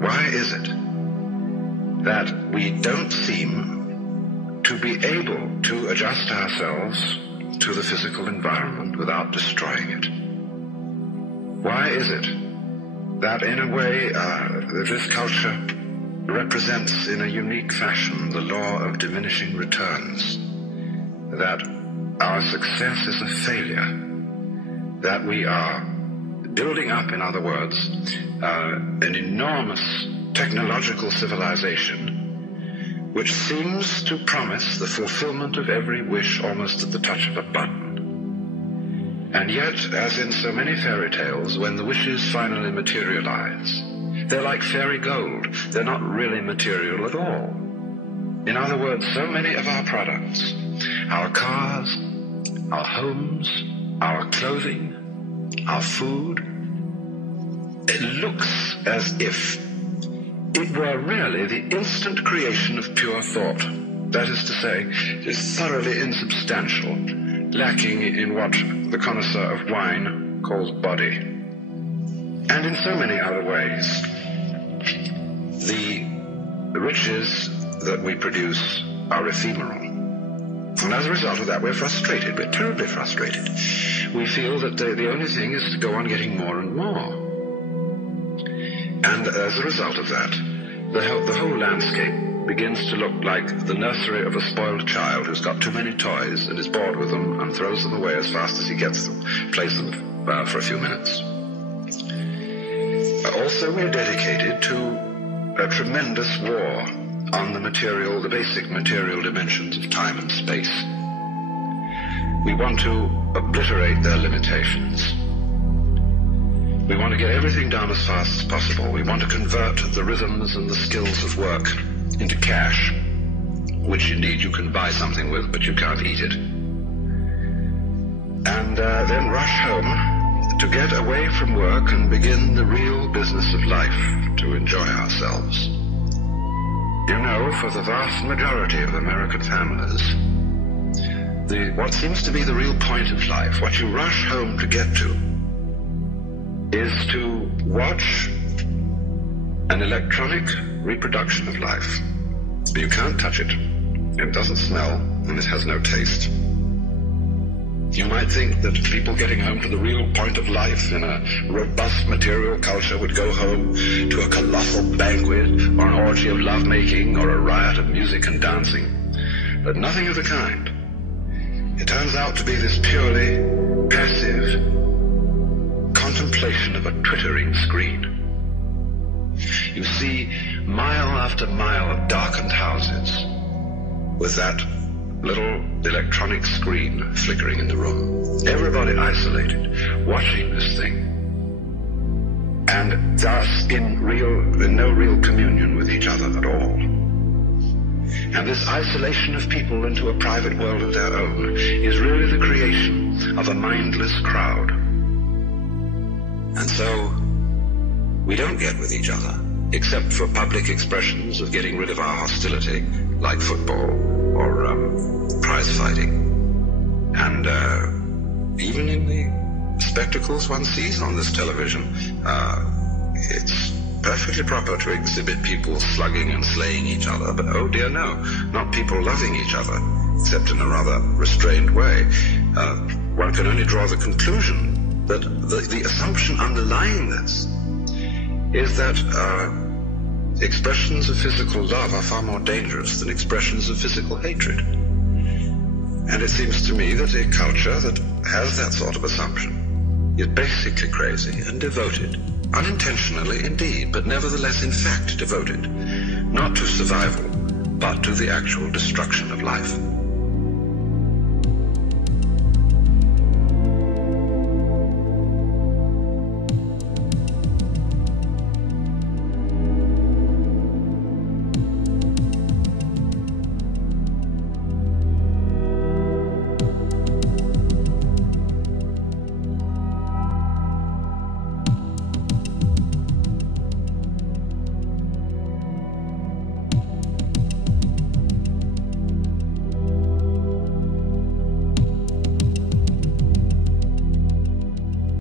why is it that we don't seem to be able to adjust ourselves to the physical environment without destroying it? Why is it that in a way this culture represents in a unique fashion the law of diminishing returns, that our success is a failure, that we are building up, in other words, an enormous technological civilization which seems to promise the fulfillment of every wish almost at the touch of a button. And yet, as in so many fairy tales, when the wishes finally materialize, they're like fairy gold. They're not really material at all. In other words, so many of our products, our cars, our homes, our clothing, our food, it looks as if it were really the instant creation of pure thought. That is to say, it is thoroughly insubstantial, lacking in what the connoisseur of wine calls body. And in so many other ways, the riches that we produce are ephemeral. And as a result of that, we're frustrated. We're terribly frustrated. We feel that the only thing is to go on getting more and more. And as a result of that, the whole landscape begins to look like the nursery of a spoiled child who's got too many toys and is bored with them and throws them away as fast as he gets them, plays them for a few minutes. Also, we're dedicated to a tremendous war on the basic material dimensions of time and space. We want to obliterate their limitations. We want to get everything done as fast as possible. We want to convert the rhythms and the skills of work into cash, which indeed you can buy something with, but you can't eat it. And then rush home to get away from work and begin the real business of life, to enjoy ourselves. You know, for the vast majority of American families, what seems to be the real point of life, what you rush home to get to, is to watch an electronic reproduction of life. You can't touch it. It doesn't smell, and it has no taste. You might think that people getting home to the real point of life in a robust material culture would go home to a colossal banquet or an orgy of lovemaking or a riot of music and dancing. But nothing of the kind. It turns out to be this purely passive contemplation of a twittering screen. You see mile after mile of darkened houses with that little electronic screen flickering in the room. Everybody isolated, watching this thing, and thus in no real communion with each other at all. And this isolation of people into a private world of their own is really the creation of a mindless crowd. And so we don't get with each other, except for public expressions of getting rid of our hostility, like football or prize fighting. And even in the spectacles one sees on this television, it's perfectly proper to exhibit people slugging and slaying each other, but oh dear no, not people loving each other, except in a rather restrained way. One can only draw the conclusion that the assumption underlying this is that expressions of physical love are far more dangerous than expressions of physical hatred. And it seems to me that a culture that has that sort of assumption is basically crazy and devoted, unintentionally indeed, but nevertheless in fact devoted, not to survival, but to the actual destruction of life.